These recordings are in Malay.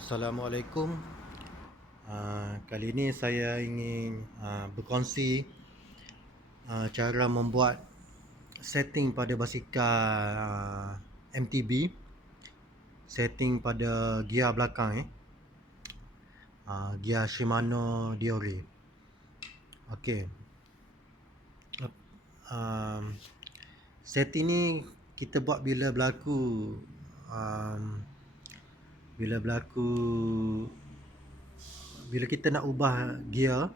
Assalamualaikum. Kali ini saya ingin berkongsi cara membuat setting pada basikal MTB, setting pada gear belakang gear Shimano Diore. Okey. Setting ni kita buat bila berlaku bila kita nak ubah gear,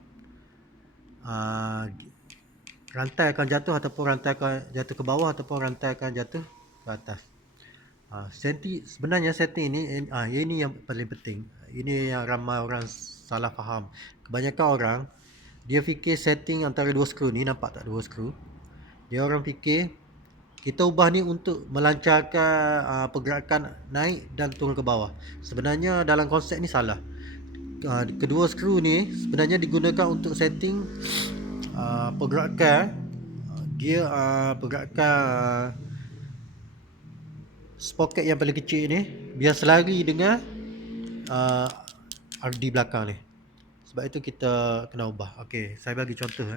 rantai akan jatuh ataupun rantai akan jatuh ke bawah ataupun rantai akan jatuh ke atas. Sebenarnya setting ini yang paling penting. Ini yang ramai orang salah faham. Kebanyakan orang dia fikir setting antara dua skru ni, nampak tak dua skru? Dia orang fikir kita ubah ni untuk melancarkan pergerakan naik dan turun ke bawah. Sebenarnya dalam konsep ni salah. Kedua skru ni sebenarnya digunakan untuk setting pergerakan gear, pergerakan sprocket yang paling kecil ni biar selari dengan RD belakang ni. Sebab itu kita kena ubah. Okey, saya bagi contoh.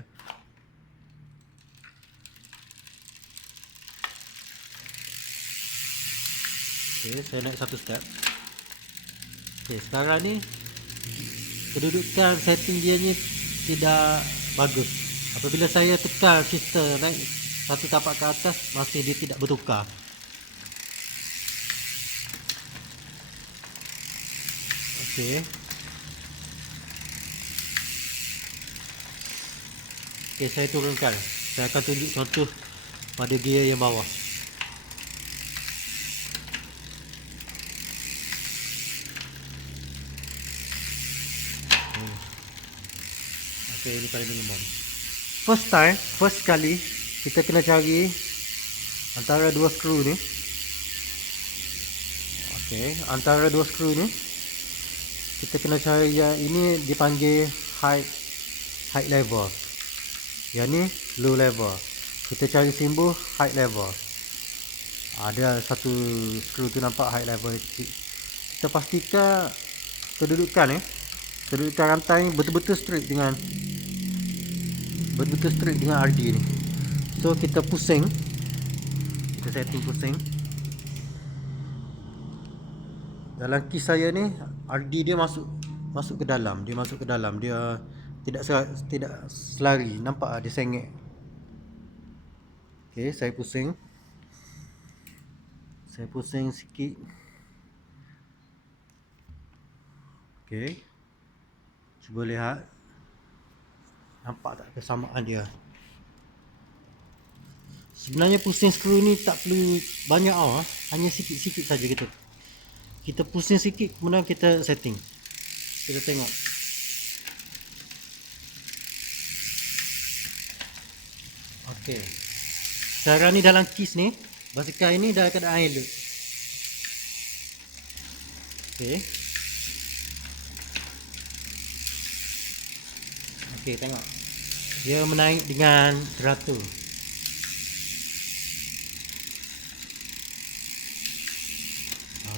Okey, saya naik satu step. Okey, sekarang ni kedudukan setting dia ni tidak bagus. Apabila saya tekan shifter naik satu tapak ke atas, masih dia tidak bertukar. Okey. Okey, saya turunkan. Saya akan tunjuk contoh pada gear yang bawah. Okey, ini paling minimum. First kali kita kena cari antara dua skru ni. Okey, antara dua skru ni kita kena cari yang ini dipanggil high level. Yang ni low level. Kita cari simbol high level. Ada satu skru tu nampak high level. Kita pastikan kedudukan rantai ni betul-betul straight dengan RD ni. So kita pusing, kita setting pusing. Dalam kes saya ni RD dia masuk ke dalam, dia tidak selari, nampak dia sengit. Okey, saya pusing sikit. Okey, cuba lihat, nampak tak kesamaan dia. Sebenarnya pusing skru ni tak perlu banyak hanya sikit-sikit saja kita pusing sikit, kemudian kita setting. Kita tengok. Okey. Sekarang ni dalam kis ni, basikal ini dah keadaan elok. Okey. Okey, tengok. Dia menaik dengan teratur.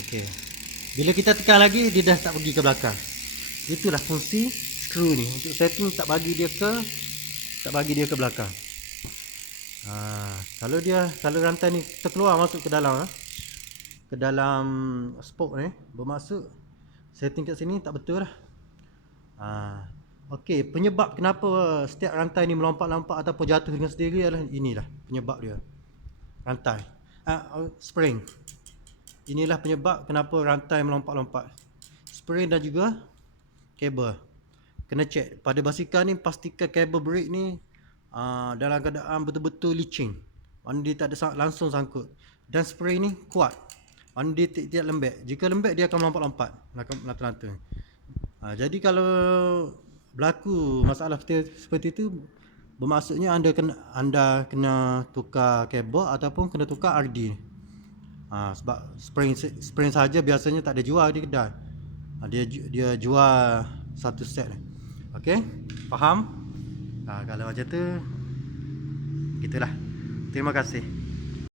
Okey. Bila kita tekan lagi, dia dah tak pergi ke belakang. Itulah fungsi skru ni, untuk setting tak bagi dia ke belakang. Kalau rantai ni terkeluar masuk ke dalam spoke ni, bermaksud setting kat sini tak betul lah. Okey, penyebab kenapa setiap rantai ni melompat-lompat ataupun jatuh dengan sendiri adalah inilah penyebab dia. Rantai spring. Inilah penyebab kenapa rantai melompat-lompat. Spring dan juga kabel. Kena check pada basikal ni, pastikan kabel brake ni dalam keadaan betul-betul licin. Mana dia tak ada langsung sangkut. Dan spring ni kuat. Mana dia tidak lembek. Jika lembek dia akan melompat-lompat, melata-lata. Jadi kalau berlaku masalah seperti itu, bermaksudnya anda kena tukar kabel ataupun kena tukar RD. Sebab spring saja biasanya tak ada jual di kedai. Dia jual satu set. Okey, faham? Kalau macam tu, gitulah. Terima kasih.